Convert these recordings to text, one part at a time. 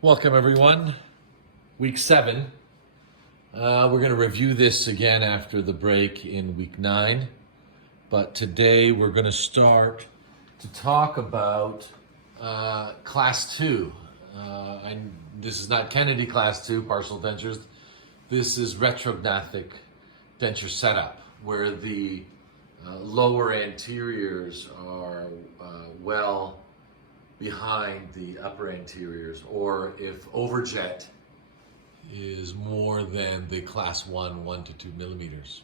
Welcome everyone, week 7. We're going to review this again after the break in week 9, but today we're going to start to talk about class 2. This is not Kennedy class 2 partial dentures. This is retrognathic denture setup where the lower anteriors are well behind the upper anteriors, or if overjet is more than the class 1 to 2 millimeters.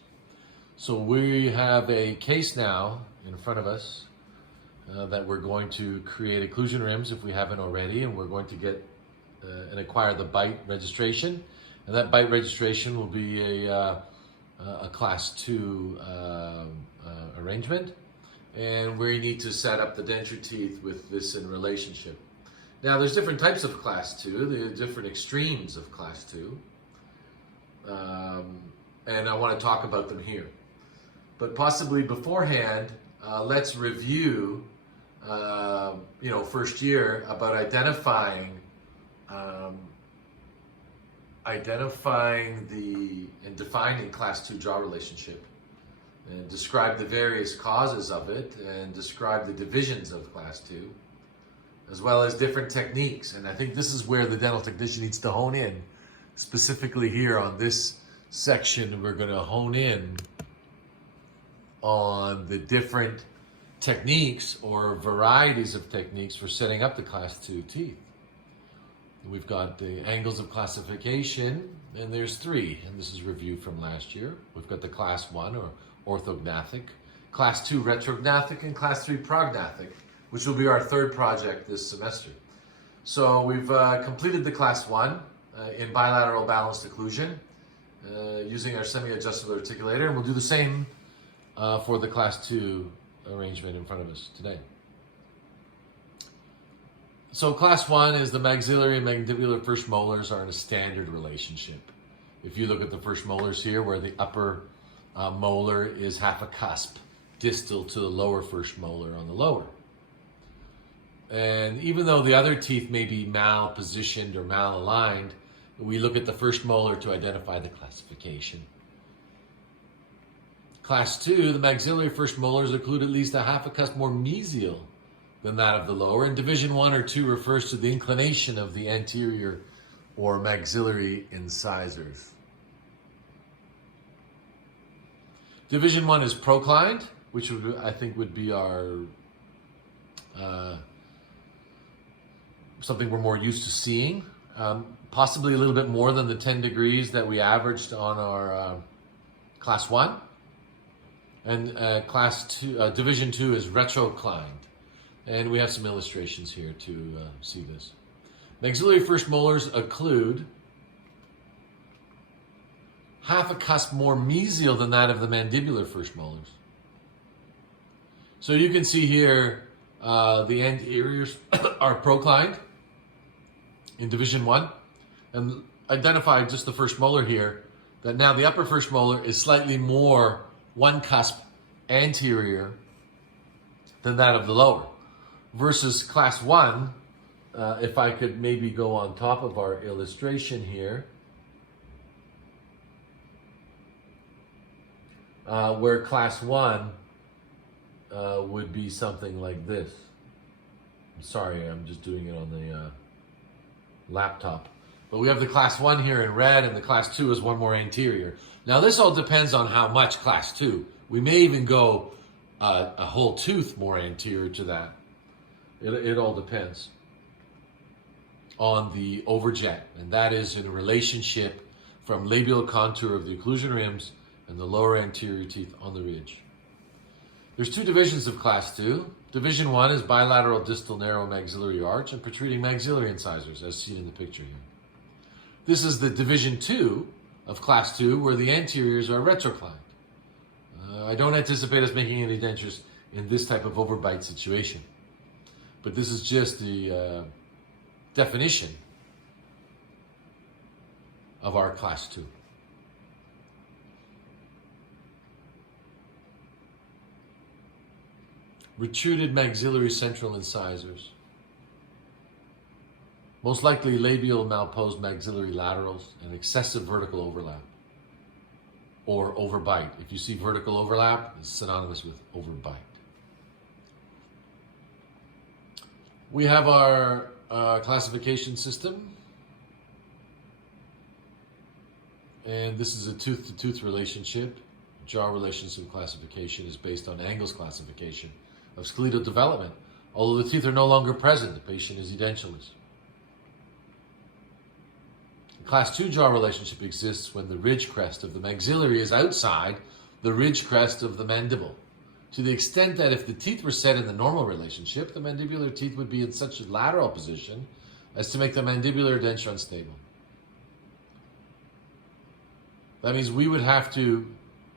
So we have a case now in front of us that we're going to create occlusion rims if we haven't already, and we're going to get and acquire the bite registration, and that bite registration will be a class 2 arrangement. And where you need to set up the denture teeth with this in relationship. Now, there's different types of class 2, the different extremes of class 2, and I want to talk about them here. But possibly beforehand, let's review, first year about identifying and defining class 2 jaw relationship, and describe the various causes of it, and describe the divisions of class 2, as well as different techniques. And I think this is where the dental technician needs to hone in, specifically here on this section. We're going to hone in on the different techniques or varieties of techniques for setting up the class 2 teeth. We've got the angles of classification, and there's 3, and this is review from last year. We've got the class 1 or orthognathic, class 2 retrognathic, and class 3 prognathic, which will be our 3rd project this semester. So we've completed the class 1 in bilateral balanced occlusion using our semi-adjustable articulator, and we'll do the same for the class 2 arrangement in front of us today. So class 1 is the maxillary and mandibular first molars are in a standard relationship. If you look at the first molars here, where the upper molar is half a cusp distal to the lower first molar on the lower. And even though the other teeth may be mal-positioned or mal-aligned, we look at the first molar to identify the classification. Class 2, the maxillary first molars occlude at least a half a cusp more mesial than that of the lower, and division 1 or 2 refers to the inclination of the anterior or maxillary incisors. Division 1 is proclined, which I think would be our something we're more used to seeing, possibly a little bit more than the 10 degrees that we averaged on our class 1. And class 2, division 2 is retroclined, and we have some illustrations here to see this. Maxillary first molars occlude half a cusp more mesial than that of the mandibular first molars. So you can see here the anteriors are proclined in division 1, and identify just the first molar here, that now the upper first molar is slightly more one cusp anterior than that of the lower. Versus class 1, if I could maybe go on top of our illustration here, where class 1 would be something like this. I'm sorry, I'm just doing it on the laptop. But we have the class 1 here in red, and the class 2 is one more anterior. Now this all depends on how much class 2. We may even go a whole tooth more anterior to that. It all depends on the overjet, and that is in a relationship from labial contour of the occlusion rims and the lower anterior teeth on the ridge. There's 2 divisions of class 2. Division 1 is bilateral distal narrow maxillary arch and protruding maxillary incisors, as seen in the picture here. This is the division 2 of class 2, where the anteriors are retroclined. I don't anticipate us making any dentures in this type of overbite situation, but this is just the definition of our class 2. Retruded maxillary central incisors. Most likely labial malposed maxillary laterals and excessive vertical overlap or overbite. If you see vertical overlap, it's synonymous with overbite. We have our classification system. And this is a tooth-to-tooth relationship. Jaw relationship classification is based on Engel's classification of skeletal development. Although the teeth are no longer present, the patient is edentulous. The Class 2 jaw relationship exists when the ridge crest of the maxillary is outside the ridge crest of the mandible, to the extent that if the teeth were set in the normal relationship, the mandibular teeth would be in such a lateral position as to make the mandibular denture unstable. That means we would have to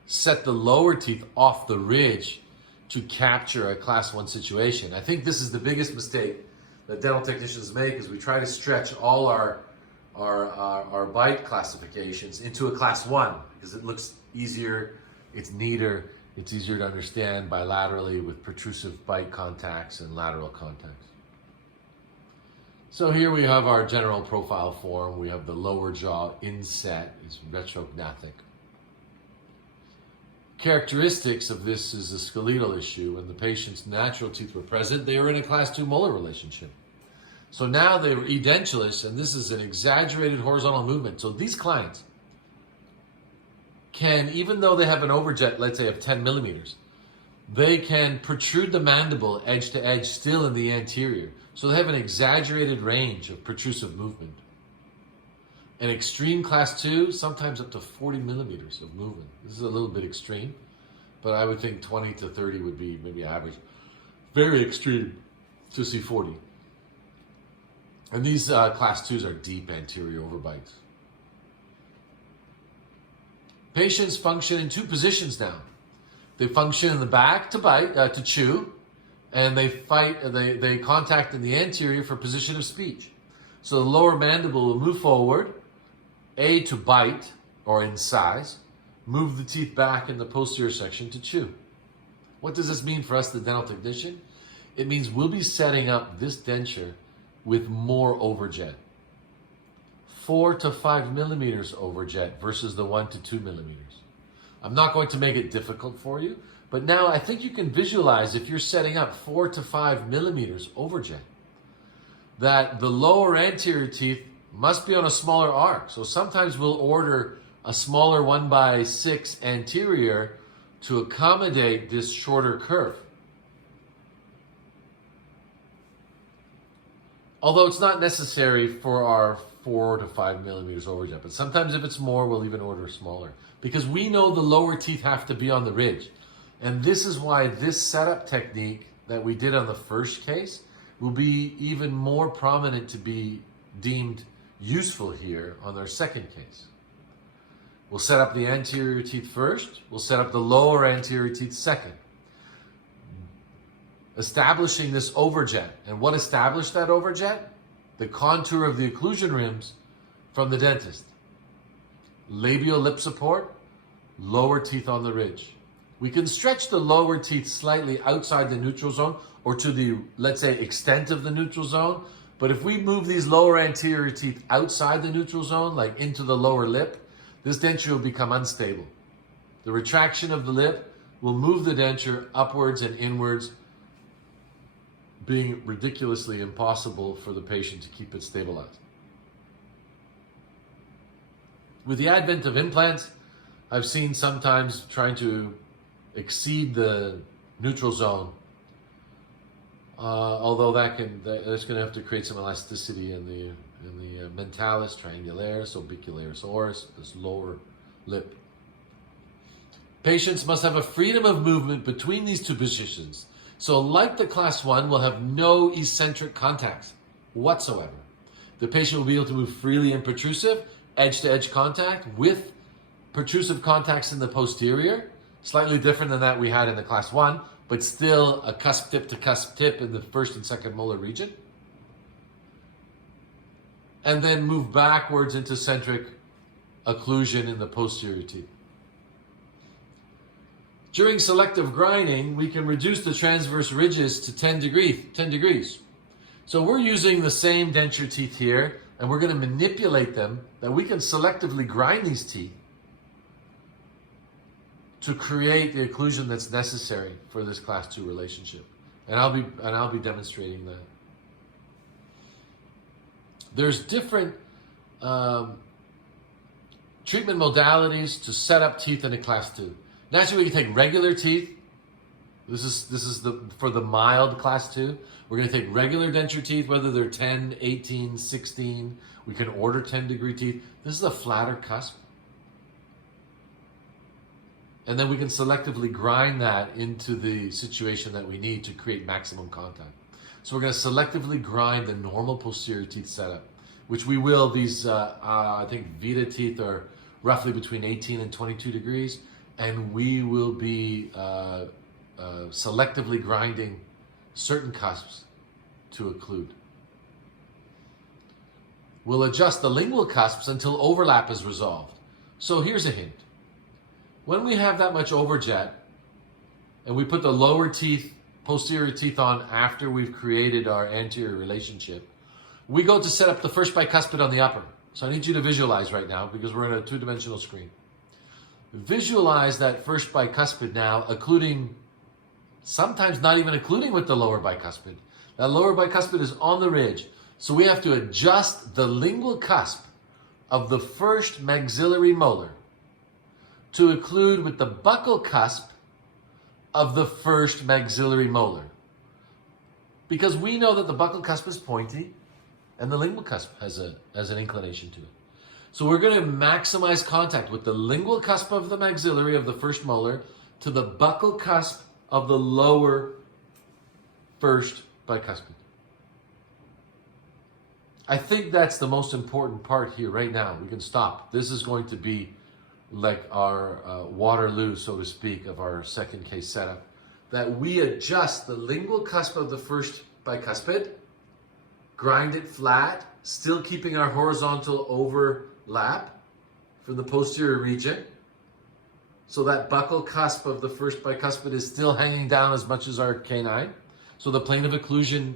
set the lower teeth off the ridge to capture a Class 1 situation. I think this is the biggest mistake that dental technicians make, is we try to stretch all our bite classifications into a Class 1 because it looks easier, it's neater, it's easier to understand bilaterally with protrusive bite contacts and lateral contacts. So here we have our general profile form. We have the lower jaw inset, it's retrognathic. Characteristics of this is a skeletal issue. When the patient's natural teeth were present, they were in a Class 2 molar relationship. So now they were edentulous, and this is an exaggerated horizontal movement. So these clients can, even though they have an overjet, let's say of 10 millimeters, they can protrude the mandible edge to edge still in the anterior. So they have an exaggerated range of protrusive movement. An extreme Class 2, sometimes up to 40 millimeters of movement. This is a little bit extreme, but I would think 20 to 30 would be maybe average. Very extreme to see 40. And these Class 2s are deep anterior overbites. Patients function in two positions now. They function in the back to bite, to chew, and they contact in the anterior for position of speech. So the lower mandible will move forward, A, to bite, or incise, move the teeth back in the posterior section to chew. What does this mean for us, the dental technician? It means we'll be setting up this denture with more overjet. 4 to 5 millimeters overjet versus the 1 to 2 millimeters. I'm not going to make it difficult for you, but now I think you can visualize, if you're setting up 4 to 5 millimeters overjet, that the lower anterior teeth must be on a smaller arc. So sometimes we'll order a smaller 1/6 anterior to accommodate this shorter curve. Although it's not necessary for our 4 to 5 millimeters overjet, but sometimes if it's more, we'll even order smaller, because we know the lower teeth have to be on the ridge. And this is why this setup technique that we did on the first case will be even more prominent to be deemed useful here on our second case. We'll set up the anterior teeth first. We'll set up the lower anterior teeth second. Establishing this overjet. And what established that overjet? The contour of the occlusion rims from the dentist. Labial lip support, lower teeth on the ridge. We can stretch the lower teeth slightly outside the neutral zone or to the, let's say, extent of the neutral zone. But if we move these lower anterior teeth outside the neutral zone, like into the lower lip, this denture will become unstable. The retraction of the lip will move the denture upwards and inwards, being ridiculously impossible for the patient to keep it stabilized. With the advent of implants, I've seen sometimes trying to exceed the neutral zone, although that's going to have to create some elasticity in the mentalis, triangularis, orbicularis oris, this lower lip. Patients must have a freedom of movement between these two positions. So like the Class 1, we'll have no eccentric contacts whatsoever. The patient will be able to move freely in protrusive, edge-to-edge contact with protrusive contacts in the posterior, slightly different than that we had in the Class 1, but still a cusp tip to cusp tip in the first and second molar region. And then move backwards into centric occlusion in the posterior teeth. During selective grinding, we can reduce the transverse ridges to 10 degrees. So we're using the same denture teeth here, and we're going to manipulate them, that we can selectively grind these teeth to create the occlusion that's necessary for this class 2 relationship. And I'll be demonstrating that. There's different treatment modalities to set up teeth in a class 2. Naturally, we can take regular teeth. This is for the mild class 2. We're going to take regular denture teeth, whether they're 10, 18, 16. We can order 10-degree teeth. This is a flatter cusp. And then we can selectively grind that into the situation that we need to create maximum contact. So we're going to selectively grind the normal posterior teeth setup, which we will. These, I think Vita teeth are roughly between 18 and 22 degrees. And we will be selectively grinding certain cusps to occlude. We'll adjust the lingual cusps until overlap is resolved. So here's a hint. When we have that much overjet, and we put the lower teeth, posterior teeth on after we've created our anterior relationship, we go to set up the first bicuspid on the upper. So I need you to visualize right now, because we're in a 2-dimensional screen. Visualize that first bicuspid now occluding, sometimes not even occluding with the lower bicuspid. That lower bicuspid is on the ridge. So we have to adjust the lingual cusp of the first maxillary molar to occlude with the buccal cusp of the first maxillary molar. Because we know that the buccal cusp is pointy and the lingual cusp has an inclination to it. So we're going to maximize contact with the lingual cusp of the maxillary of the first molar to the buccal cusp of the lower first bicuspid. I think that's the most important part here right now. We can stop. This is going to be like our Waterloo, so to speak, of our second case setup. That we adjust the lingual cusp of the first bicuspid, grind it flat, still keeping our horizontal overlap from the posterior region. So that buccal cusp of the first bicuspid is still hanging down as much as our canine. So the plane of occlusion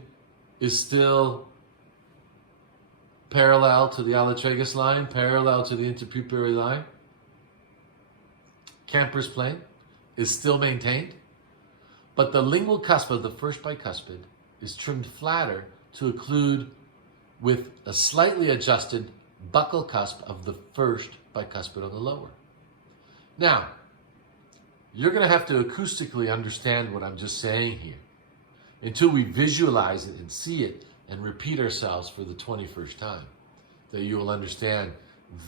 is still parallel to the allotragus line, parallel to the interpupillary line. Camper's plane is still maintained, but the lingual cusp of the first bicuspid is trimmed flatter to occlude with a slightly adjusted buccal cusp of the first bicuspid on the lower. Now, you're going to have to acoustically understand what I'm just saying here until we visualize it and see it and repeat ourselves for the 21st time, that you will understand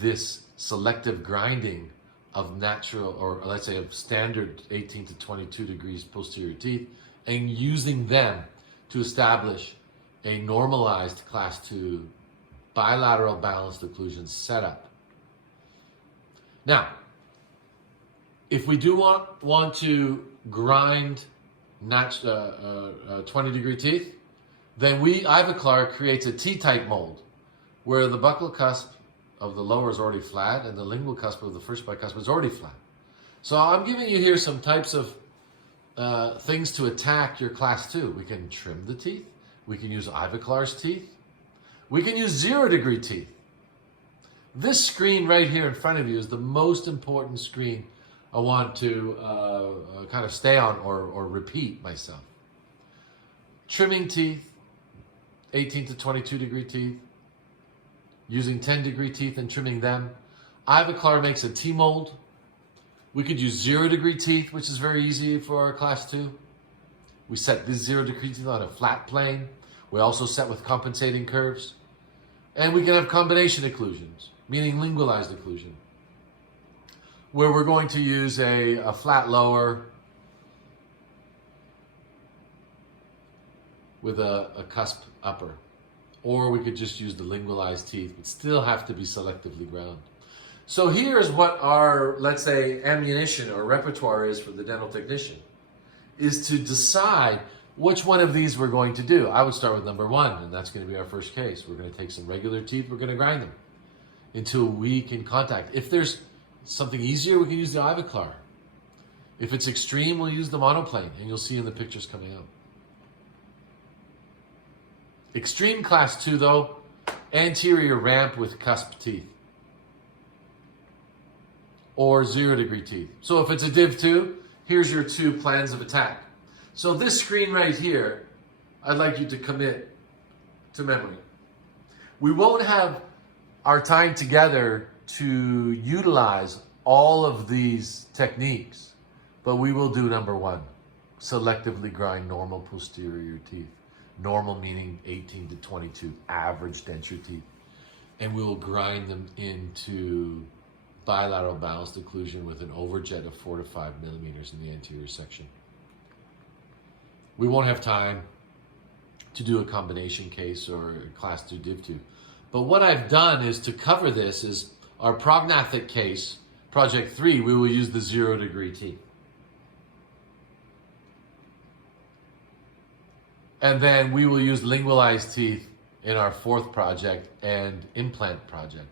this selective grinding of natural, or let's say of standard 18 to 22 degrees posterior teeth, and using them to establish a normalized class 2 bilateral balanced occlusion setup. Now, if we do want to grind 20-degree teeth, then Ivoclar creates a T-type mold where the buccal cusp of the lower is already flat and the lingual cusp of the first bicuspid is already flat. So I'm giving you here some types of things to attack your class 2. We can trim the teeth. We can use Ivoclar's teeth. We can use 0-degree teeth. This screen right here in front of you is the most important screen I want to kind of stay on or repeat myself. Trimming teeth, 18 to 22 degree teeth, using 10-degree teeth and trimming them. Ivoclar makes a T-mold. We could use 0-degree teeth, which is very easy for our class 2. We set this 0-degree teeth on a flat plane. We also set with compensating curves. And we can have combination occlusions, meaning lingualized occlusion, where we're going to use a flat lower with a cusp upper. Or we could just use the lingualized teeth, but still have to be selectively ground. So here's what our, let's say, ammunition or repertoire is for the dental technician, is to decide which one of these we're going to do. I would start with number 1, and that's going to be our first case. We're going to take some regular teeth, we're going to grind them until we can contact. If there's something easier, we can use the Ivoclar. If it's extreme, we'll use the monoplane, and you'll see in the pictures coming up. Extreme class 2 though, anterior ramp with cusp teeth. Or 0 degree teeth. So if it's a div 2, here's your 2 plans of attack. So this screen right here, I'd like you to commit to memory. We won't have our time together to utilize all of these techniques, but we will do number 1, selectively grind normal posterior teeth. Normal meaning 18 to 22, average denture teeth. And we will grind them into bilateral balanced occlusion with an overjet of 4 to 5 millimeters in the anterior section. We won't have time to do a combination case or a class 2 div 2. But what I've done is to cover this is our prognathic case, project 3, we will use the 0 degree teeth. And then we will use lingualized teeth in our 4th project and implant project.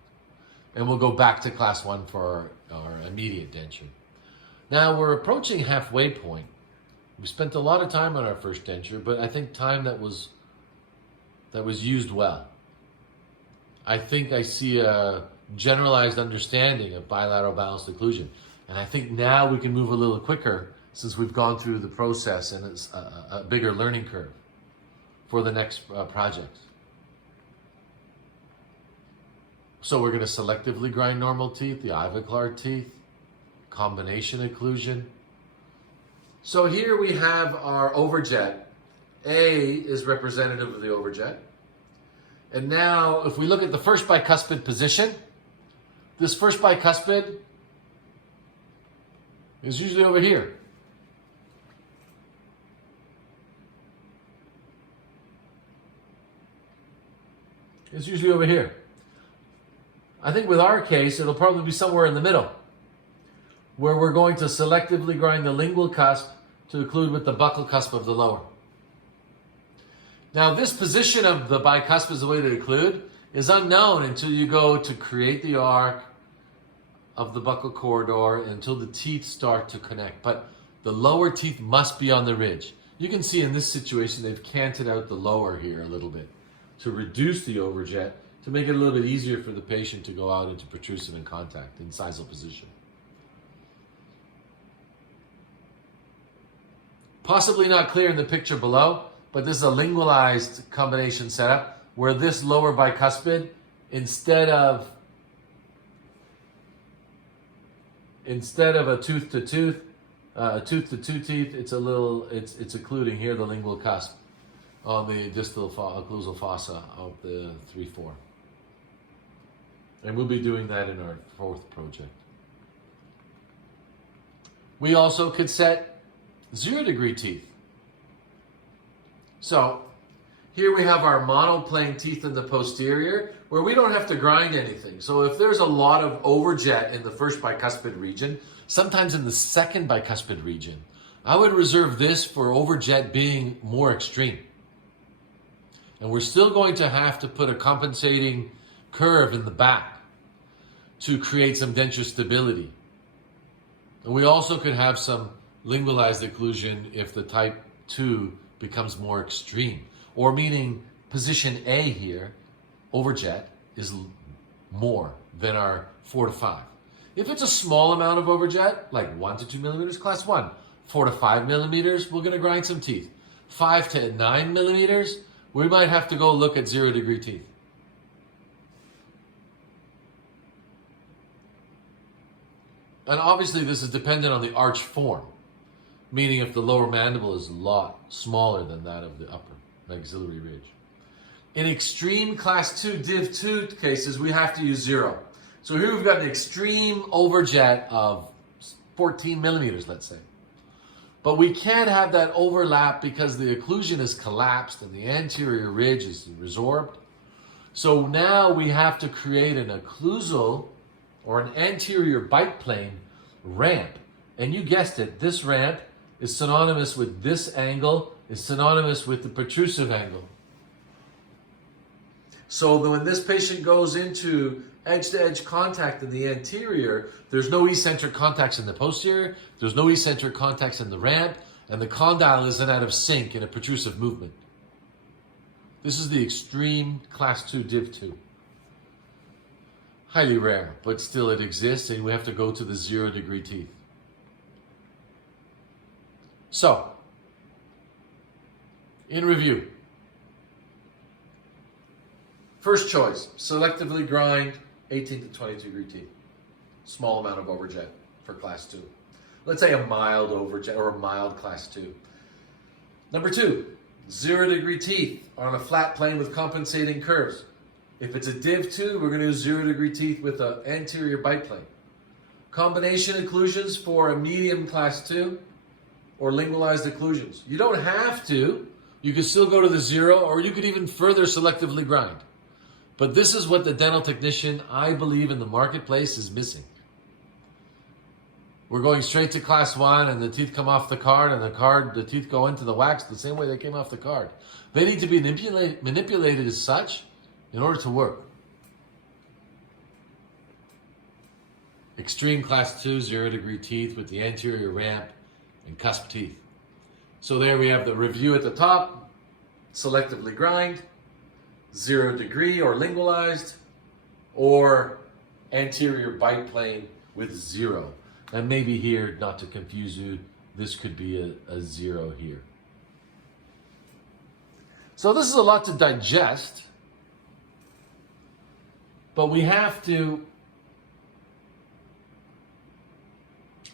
And we'll go back to class 1 for our immediate denture. Now we're approaching halfway point. We spent a lot of time on our first denture, but I think time that was used well. I think I see a generalized understanding of bilateral balanced occlusion. And I think now we can move a little quicker since we've gone through the process and it's a bigger learning curve for the next projects. So we're going to selectively grind normal teeth, the ivoclar teeth, combination occlusion. So here we have our overjet. A is representative of the overjet. And now if we look at the first bicuspid position, this first bicuspid is usually over here. It's usually over here. I think with our case, it'll probably be somewhere in the middle, where we're going to selectively grind the lingual cusp to occlude with the buccal cusp of the lower. Now, this position of the bicuspid as the way to occlude is unknown until you go to create the arc of the buccal corridor until the teeth start to connect. But the lower teeth must be on the ridge. You can see in this situation, they've canted out the lower here a little bit to reduce the overjet, to make it a little bit easier for the patient to go out into protrusive and contact in incisal position. Possibly not clear in the picture below, but this is a lingualized combination setup where this lower bicuspid, instead of a tooth to tooth, tooth to two teeth, it's occluding here the lingual cusp on the distal occlusal fossa of the 3-4. And we'll be doing that in our 4th project. We also could set 0 degree teeth. So here we have our monoplane teeth in the posterior where we don't have to grind anything. So if there's a lot of overjet in the first bicuspid region, sometimes in the second bicuspid region, I would reserve this for overjet being more extreme. And we're still going to have to put a compensating curve in the back to create some denture stability. And we also could have some lingualized occlusion if the type 2 becomes more extreme. Or meaning position A here, overjet, is more than our 4 to 5. If it's a small amount of overjet, like 1 to 2 millimeters, class 1, 4 to 5 millimeters, we're going to grind some teeth. 5 to 9 millimeters, we might have to go look at 0 degree teeth. And obviously this is dependent on the arch form, meaning if the lower mandible is a lot smaller than that of the upper maxillary ridge. In extreme class 2 div 2 cases, we have to use 0. So here we've got an extreme overjet of 14 millimeters, let's say. But we can't have that overlap because the occlusion is collapsed and the anterior ridge is resorbed. So now we have to create an occlusal or an anterior bite plane ramp. And you guessed it, this ramp is synonymous with this angle, is synonymous with the protrusive angle. So when this patient goes into edge-to-edge contact in the anterior, there's no eccentric contacts in the posterior, there's no eccentric contacts in the ramp, and the condyle isn't out of sync in a protrusive movement. This is the extreme class 2 div 2. Highly rare, but still it exists, and we have to go to the 0 degree teeth. So, in review, first choice, selectively grind 18 to 22 degree teeth. Small amount of overjet for class 2. Let's say a mild overjet or a mild class 2. Number 2, 0 degree teeth on a flat plane with compensating curves. If it's a div 2, we're going to use 0 degree teeth with an anterior bite plane. Combination occlusions for a medium class 2 or lingualized occlusions. You don't have to. You could still go to the 0, or you could even further selectively grind. But this is what the dental technician, I believe, in the marketplace is missing. We're going straight to class 1 and the teeth come off the card, and the teeth go into the wax the same way they came off the card. They need to be manipulated as such in order to work. Extreme class 2, 0 degree teeth with the anterior ramp and cusp teeth. So there we have the review at the top. Selectively grind, 0 degree or lingualized, or anterior bite plane with 0. And maybe here, not to confuse you, this could be a 0 here. So this is a lot to digest, but we have to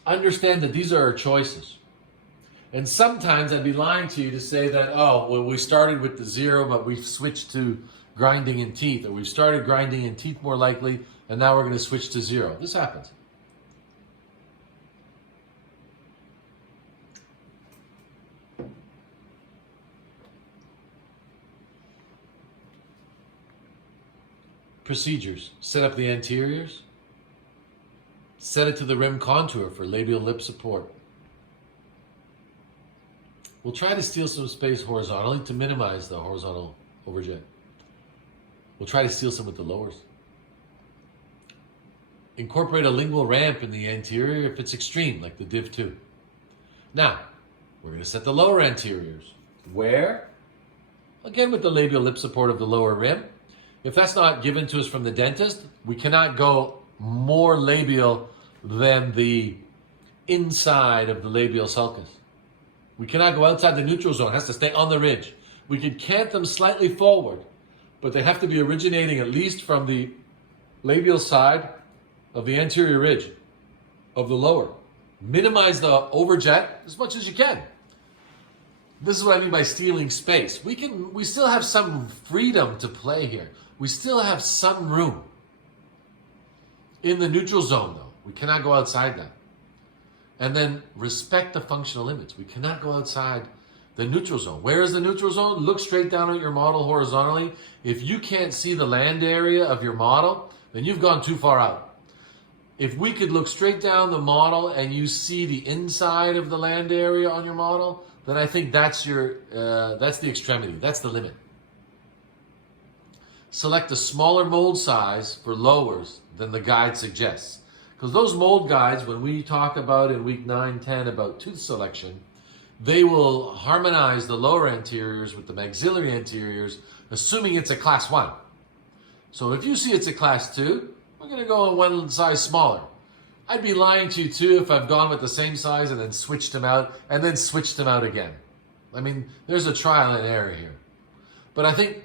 understand that these are our choices. And sometimes I'd be lying to you to say that, oh, well, we started with the 0, but we've switched to grinding in teeth, or we've started grinding in teeth more likely, and now we're going to switch to 0. This happens. Procedures. Set up the anteriors. Set it to the rim contour for labial lip support. We'll try to steal some space horizontally to minimize the horizontal overjet. We'll try to steal some with the lowers. Incorporate a lingual ramp in the anterior if it's extreme, like the div 2. Now, we're going to set the lower anteriors. Where? Again, with the labial lip support of the lower rim. If that's not given to us from the dentist, we cannot go more labial than the inside of the labial sulcus. We cannot go outside the neutral zone. It has to stay on the ridge. We could cant them slightly forward, but they have to be originating at least from the labial side of the anterior ridge of the lower. Minimize the overjet as much as you can. This is what I mean by stealing space. We still have some freedom to play here. We still have some room. In the neutral zone, though, we cannot go outside that. And then respect the functional limits. We cannot go outside the neutral zone. Where is the neutral zone? Look straight down at your model horizontally. If you can't see the land area of your model, then you've gone too far out. If we could look straight down the model and you see the inside of the land area on your model, then I think that's the extremity. That's the limit. Select a smaller mold size for lowers than the guide suggests. Because those mold guides, when we talk about in week 9, 10 about tooth selection, they will harmonize the lower anteriors with the maxillary anteriors, assuming it's a class 1. So if you see it's a class 2, we're going to go one size smaller. I'd be lying to you too if I've gone with the same size and then switched them out and then switched them out again. I mean, there's a trial and error here. But I think,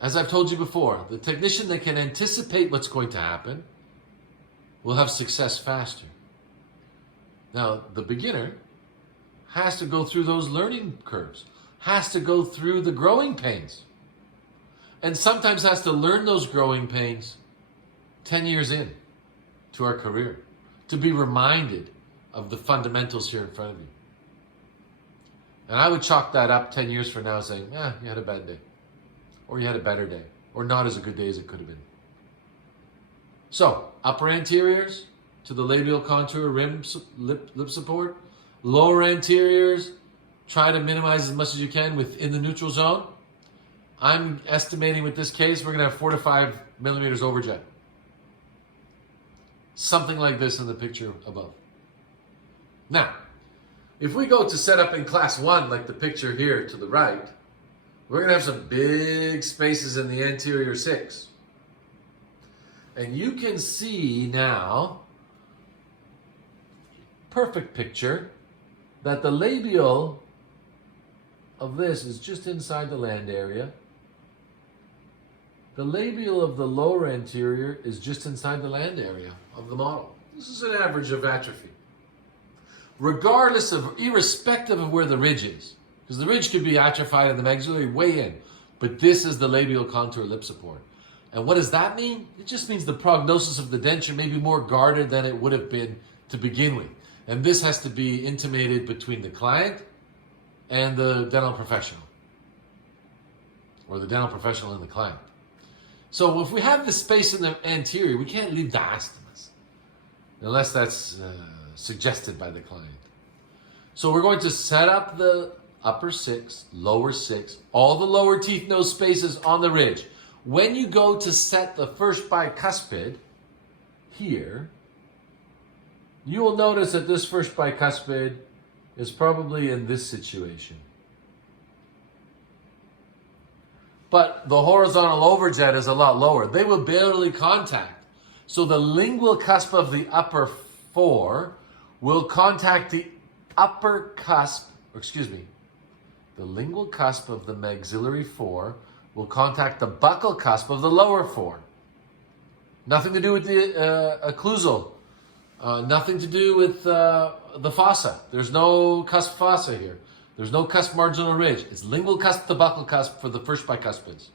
as I've told you before, the technician that can anticipate what's going to happen will have success faster. Now, the beginner has to go through those learning curves, has to go through the growing pains, and sometimes has to learn those growing pains 10 years in to our career, to be reminded of the fundamentals here in front of you. And I would chalk that up 10 years from now saying, you had a bad day, or you had a better day, or not as a good day as it could have been. So, upper anteriors to the labial contour, rim, lip support. Lower anteriors, try to minimize as much as you can within the neutral zone. I'm estimating with this case, we're going to have 4 to 5 millimeters overjet. Something like this in the picture above. Now, if we go to set up in class 1, like the picture here to the right, we're going to have some big spaces in the anterior 6. And you can see now, perfect picture, that the labial of this is just inside the land area. The labial of the lower anterior is just inside the land area of the model. This is an average of atrophy. Irrespective of where the ridge is. Because the ridge could be atrophied and the maxillary way in. But this is the labial contour lip support. And what does that mean? It just means the prognosis of the denture may be more guarded than it would have been to begin with. And this has to be intimated between the client and the dental professional. Or the dental professional and the client. So if we have this space in the anterior, we can't leave diastemas. Unless that's suggested by the client. So we're going to set up the upper 6, lower 6, all the lower teeth nose spaces on the ridge. When you go to set the first bicuspid here, you will notice that this first bicuspid is probably in this situation. But the horizontal overjet is a lot lower. They will barely contact. So the lingual cusp of the upper 4 will contact the upper cusp, the lingual cusp of the maxillary 4 will contact the buccal cusp of the lower 4. Nothing to do with the occlusal. Nothing to do with the fossa. There's no cusp fossa here. There's no cusp marginal ridge. It's lingual cusp to buccal cusp for the first bicuspids.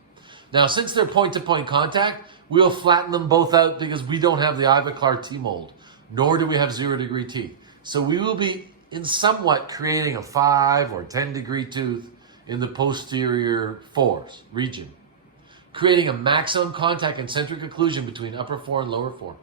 Now, since they're point-to-point contact, we'll flatten them both out because we don't have the Ivoclar T-mold, nor do we have 0-degree teeth. So we will be in somewhat creating a 5 or 10-degree tooth in the posterior 4s region, creating a maximum contact and centric occlusion between upper 4 and lower 4.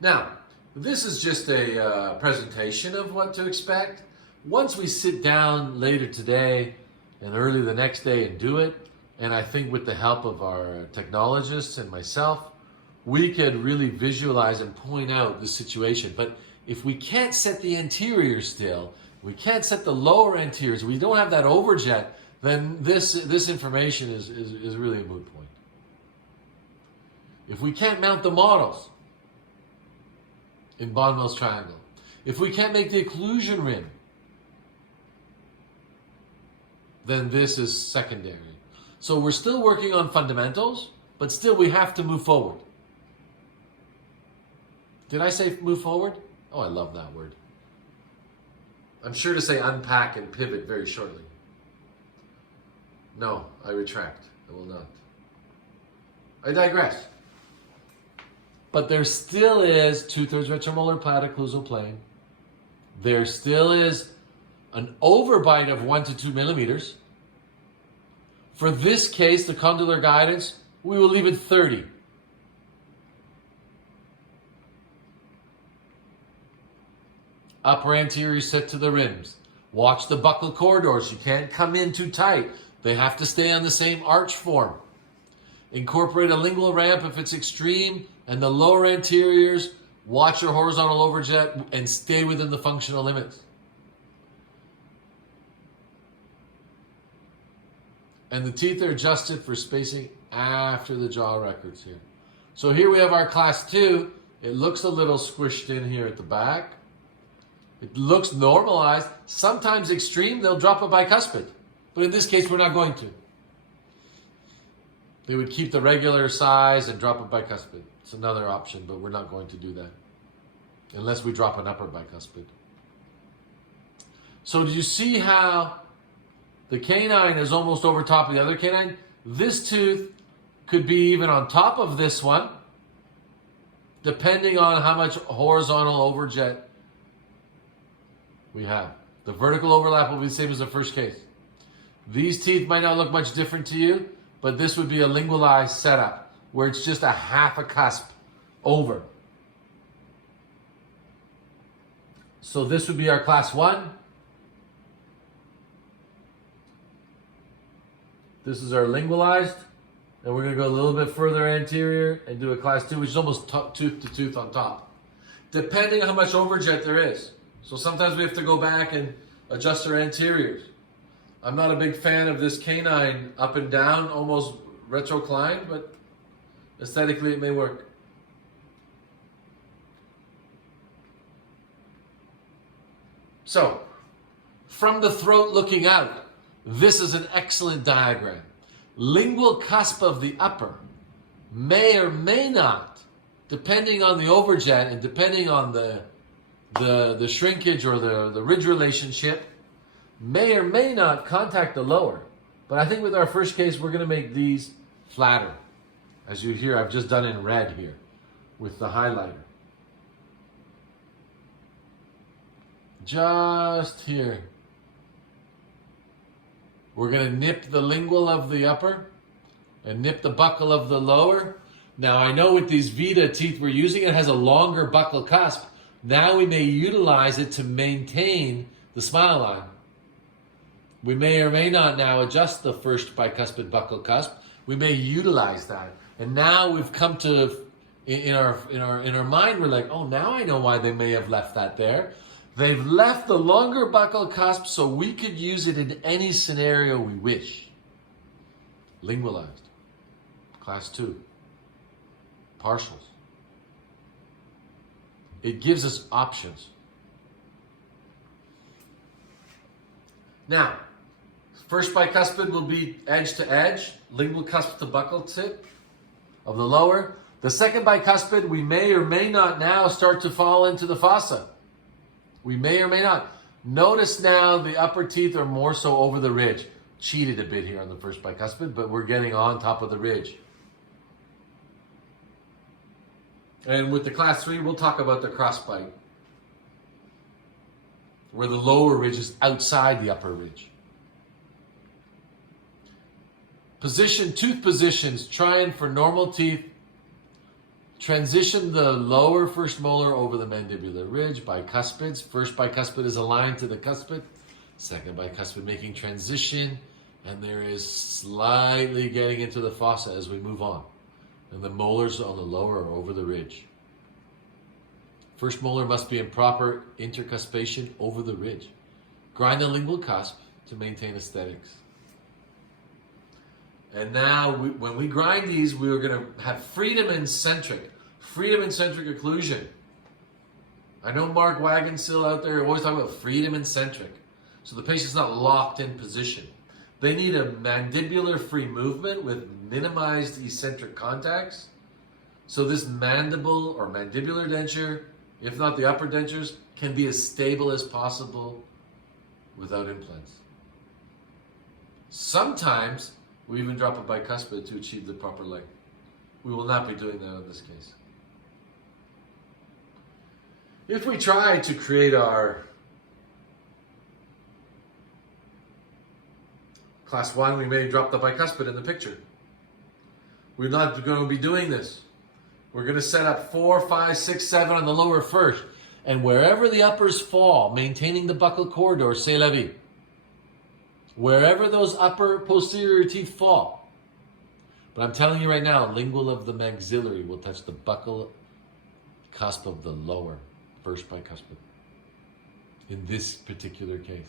Now, this is just a presentation of what to expect. Once we sit down later today and early the next day and do it, and I think with the help of our technologists and myself, we could really visualize and point out the situation. But if we can't set the anterior still, we can't set the lower anteriors, we don't have that overjet, then this information is really a moot point. If we can't mount the models in Bonwell's triangle, if we can't make the occlusion rim, then this is secondary. So we're still working on fundamentals, but still we have to move forward. Did I say move forward? Oh, I love that word. I'm sure to say unpack and pivot very shortly. No, I retract. I will not. I digress. But there still is 2/3 retromolar platyclusal plane. There still is an overbite of 1 to 2 millimeters. For this case, the condylar guidance, we will leave it 30. Upper anterior set to the rims. Watch the buccal corridors. You can't come in too tight. They have to stay on the same arch form. Incorporate a lingual ramp if it's extreme, and the lower anteriors, watch your horizontal overjet and stay within the functional limits. And the teeth are adjusted for spacing after the jaw records here. So here we have our class 2. It looks a little squished in here at the back. It looks normalized. Sometimes extreme, they'll drop a bicuspid. But in this case, we're not going to. They would keep the regular size and drop a bicuspid. It's another option, but we're not going to do that. Unless we drop an upper bicuspid. So do you see how the canine is almost over top of the other canine? This tooth could be even on top of this one, depending on how much horizontal overjet we have. The vertical overlap will be the same as the first case. These teeth might not look much different to you, but this would be a lingualized setup where it's just a half a cusp over. So this would be our class 1. This is our lingualized, and we're going to go a little bit further anterior and do a class 2, which is almost tooth to tooth on top, depending on how much overjet there is. So sometimes we have to go back and adjust our anteriors. I'm not a big fan of this canine up and down, almost retroclined, but aesthetically it may work. So, from the throat looking out, this is an excellent diagram. Lingual cusp of the upper may or may not, depending on the overjet and depending on the shrinkage or the ridge relationship, may or may not contact the lower. But I think with our first case, we're going to make these flatter. As you hear, I've just done in red here with the highlighter. Just here. We're going to nip the lingual of the upper and nip the buccal of the lower. Now I know with these Vita teeth we're using, it has a longer buccal cusp. Now we may utilize it to maintain the smile line. We may or may not now adjust the first bicuspid buccal cusp. We may utilize that. And now we've come to, in our mind, we're like, oh, now I know why they may have left that there. They've left the longer buccal cusp so we could use it in any scenario we wish. Lingualized. Class 2. Partials. It gives us options. Now, first bicuspid will be edge to edge, lingual cusp to buccal tip of the lower. The second bicuspid, we may or may not now start to fall into the fossa. We may or may not. Notice now the upper teeth are more so over the ridge. Cheated a bit here on the first bicuspid, but we're getting on top of the ridge. And with the class 3, we'll talk about the crossbite, where the lower ridge is outside the upper ridge. Position, tooth positions, trying for normal teeth. Transition the lower first molar over the mandibular ridge. Bicuspids. First bicuspid is aligned to the cuspid. Second bicuspid making transition. And there is slightly getting into the fossa as we move on. And the molars on the lower are over the ridge. First molar must be in proper intercuspation over the ridge. Grind the lingual cusp to maintain aesthetics. And now, when we grind these, we're going to have freedom and centric occlusion. I know Mark Wagensill out there always talking about freedom and centric. So the patient's not locked in position. They need a mandibular free movement with minimized eccentric contacts. So this mandible or mandibular denture, if not the upper dentures, can be as stable as possible without implants. Sometimes we even drop a bicuspid to achieve the proper length. We will not be doing that in this case. If we try to create our class 1, we may drop the bicuspid in the picture. We're not going to be doing this. We're going to set up 4, 5, 6, 7 on the lower first. And wherever the uppers fall, maintaining the buccal corridor, c'est la vie. Wherever those upper posterior teeth fall. But I'm telling you right now, lingual of the maxillary will touch the buccal cusp of the lower first bicuspid in this particular case.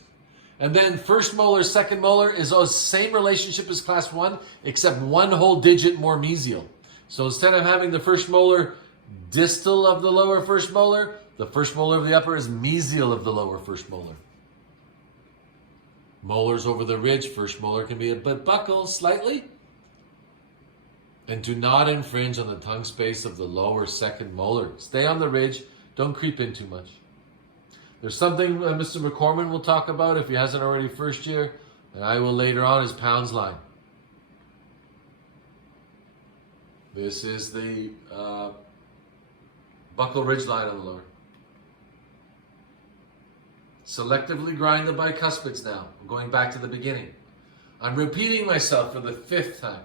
And then first molar, second molar is the same relationship as class 1, except one whole digit more mesial. So instead of having the first molar distal of the lower first molar, the first molar of the upper is mesial of the lower first molar. Molars over the ridge, first molar can be a bit buccal slightly. And do not infringe on the tongue space of the lower second molar. Stay on the ridge, don't creep in too much. There's something Mr. McCorman will talk about if he hasn't already first year, and I will later on, is Pound's line. This is the buccal ridge line on the lower. Selectively grind the bicuspids now. I'm going back to the beginning. I'm repeating myself for the 5th time.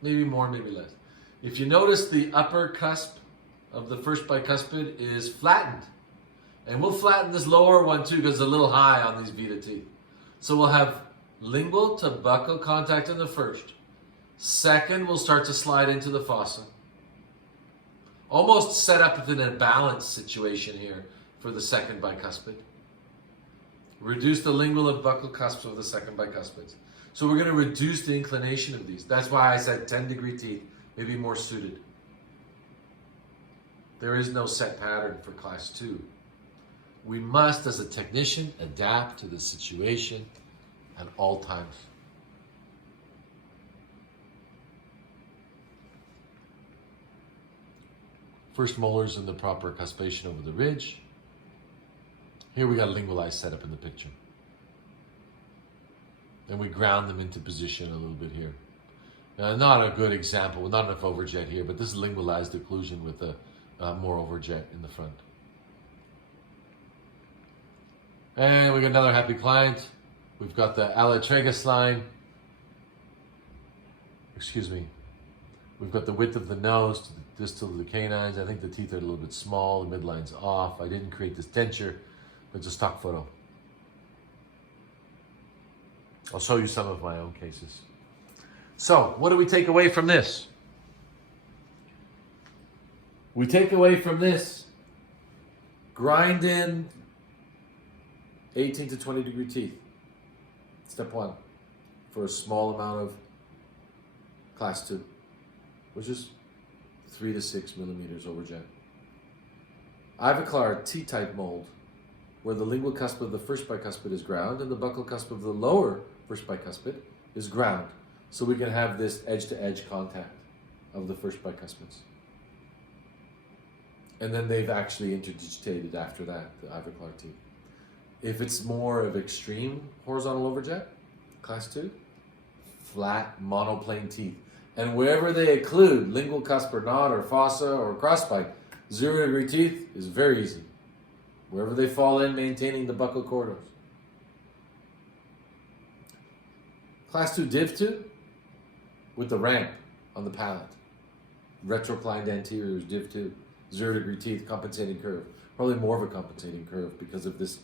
Maybe more, maybe less. If you notice, the upper cusp of the first bicuspid is flattened. And we'll flatten this lower one too because it's a little high on these Vita teeth. So we'll have lingual to buccal contact in the first. Second, we'll start to slide into the fossa. Almost set up within a balanced situation here for the second bicuspid. Reduce the lingual and buccal cusps of the second bicuspids. So we're going to reduce the inclination of these. That's why I said 10-degree teeth may be more suited. There is no set pattern for class 2. We must, as a technician, adapt to the situation at all times. First molars in the proper cuspation over the ridge. Here we got a lingualized setup in the picture. And we ground them into position a little bit here. Not a good example, not enough overjet here, but this is lingualized occlusion with a more overjet in the front. And we got another happy client. We've got the ala tragus line. Excuse me. We've got the width of the nose to the distal of the canines. I think the teeth are a little bit small, the midline's off. I didn't create this denture, but it's a stock photo. I'll show you some of my own cases. So, what do we take away from this? We take away from this, grind in 18 to 20 degree teeth. Step 1, for a small amount of class 2, which is 3 to 6 millimeters overjet. Ivoclar T-type mold, where the lingual cusp of the first bicuspid is ground and the buccal cusp of the lower first bicuspid is ground. So we can have this edge-to-edge contact of the first bicuspids. And then they've actually interdigitated after that, the Ivoclar T. If it's more of extreme horizontal overjet, class 2, flat monoplane teeth. And wherever they occlude, lingual cusp or knot or fossa or crossbite, 0 degree teeth is very easy. Wherever they fall in, maintaining the buccal corridors. Class 2 div 2, with the ramp on the palate. Retroclined anteriors, div 2, 0 degree teeth, compensating curve. Probably more of a compensating curve because of this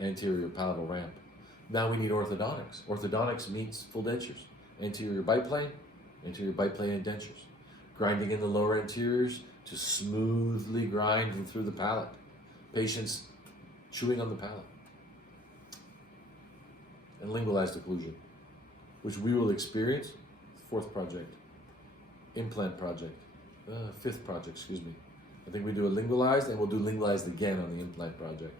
anterior palatal ramp. Now we need orthodontics. Orthodontics meets full dentures. Anterior biplane indentures. Grinding in the lower anteriors to smoothly grind through the palate. Patients chewing on the palate. And lingualized occlusion, which we will experience, 4th project. Implant project. 5th project, excuse me. I think we do a lingualized, and we'll do lingualized again on the implant project.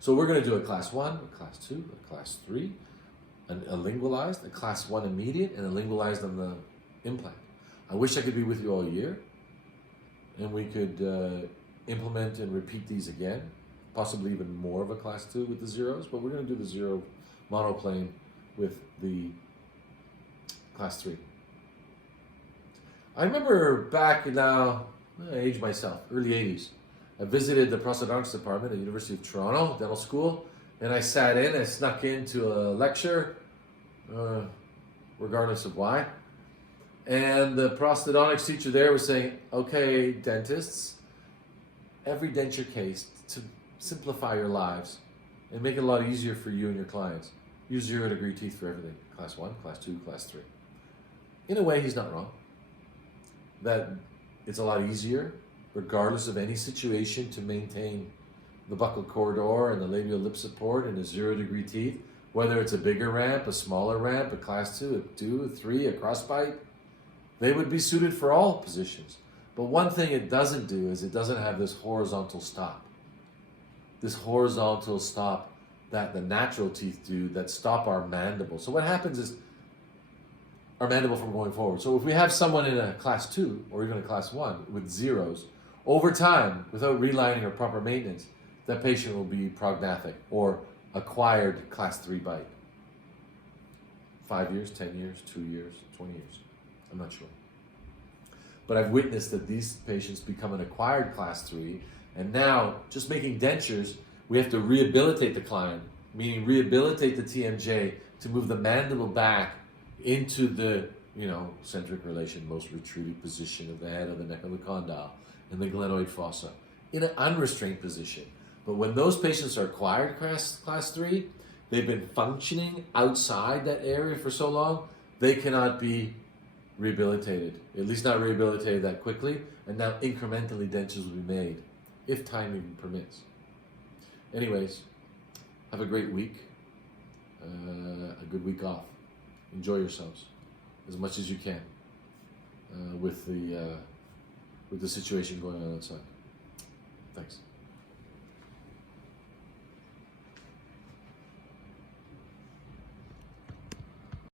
So we're going to do a class 1, a class 2, a class 3, a lingualized, a class 1 immediate, and a lingualized on the implant. I wish I could be with you all year, and we could implement and repeat these again, possibly even more of a class 2 with the zeros, but we're going to do the 0 monoplane with the class 3. I remember back now, I age myself, early 80s. I visited the prosthodontics department at the University of Toronto Dental School, and I sat in, I snuck into a lecture, regardless of why. And the prosthodontics teacher there was saying, okay, dentists, every denture case, to simplify your lives and make it a lot easier for you and your clients, use 0 degree teeth for everything. Class 1, class 2, class 3. In a way, he's not wrong. That it's a lot easier, regardless of any situation, to maintain the buccal corridor and the labial lip support and the 0 degree teeth, whether it's a bigger ramp, a smaller ramp, a class 2, a 2, a 3, a crossbite. They would be suited for all positions. But one thing it doesn't do is it doesn't have this horizontal stop. This horizontal stop that the natural teeth do that stop our mandible. So what happens is our mandible from going forward. So if we have someone in a class 2 or even a class 1 with zeros, over time, without relining or proper maintenance, that patient will be prognathic or acquired class 3 bite. 5 years, 10 years, 2 years, 20 years. I'm not sure. But I've witnessed that these patients become an acquired class 3, and now, just making dentures, we have to rehabilitate the client, meaning rehabilitate the TMJ to move the mandible back into the, centric relation, most retrieved position of the head, of the neck, of the condyle, and the glenoid fossa, in an unrestrained position. But when those patients are acquired class 3, they've been functioning outside that area for so long, they cannot be rehabilitated, at least not rehabilitated that quickly, and now incrementally dentures will be made, if time even permits. Anyways, have a great week, a good week off. Enjoy yourselves as much as you can with the situation going on outside. Thanks.